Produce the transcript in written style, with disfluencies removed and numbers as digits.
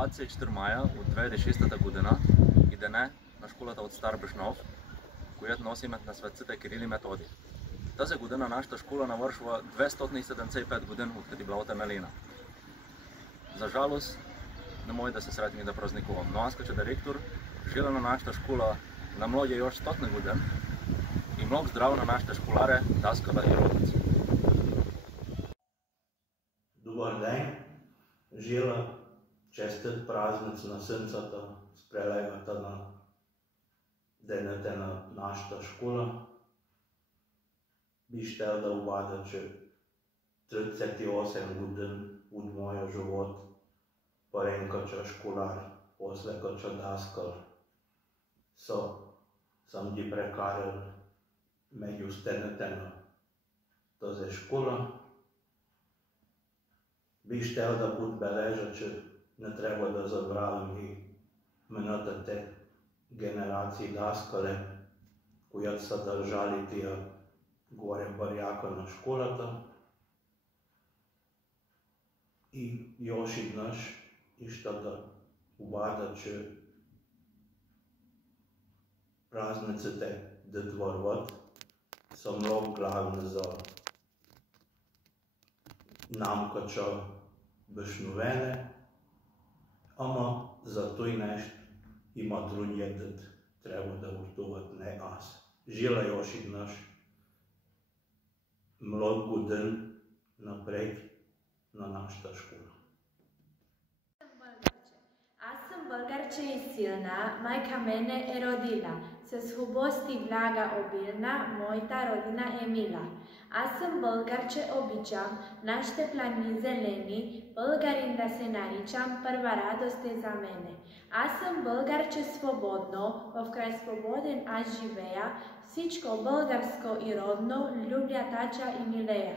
24 maja v 2006 година идене на школата от Стар Бешнов, която носи името на светците Кирил и Методий. Тази година нашата школа навършва 275 години откъде била утемелена. За жалост, не може да се сретим и да празникувам, но аз като директор желя на нашата школа на млади još 100 години и много здраво на нашите школаре, даскала и родници. Добър ден! Желя честит празник на Синцата с прелегата на дените на нашата школа. Би щел да обадя, че 38 години от моя живот парен като школар, после като даскал, съм ги прекарал между стените на тази школа. Би щел да отбележа, че не трябва да забравим и миналите генерации даскали, които са държали тия горе баряка на школата. И još еднъж иска да обадя, че празниците да върват са много главни за нам като бешновене, ама за той нещо има други, да трябва да отуват, не аз. Желя još еднъж много години напред на нашата школа. Аз съм българче и силна, майка мене е родила. С хубости влага обилна, моята родина е мила. Аз съм българче, обичам нашите плани зелени, българин да се наричам, първа радост е за мене. Аз съм българче свободно, в край свободен аз живея, всичко българско и родно, любя тача и милея.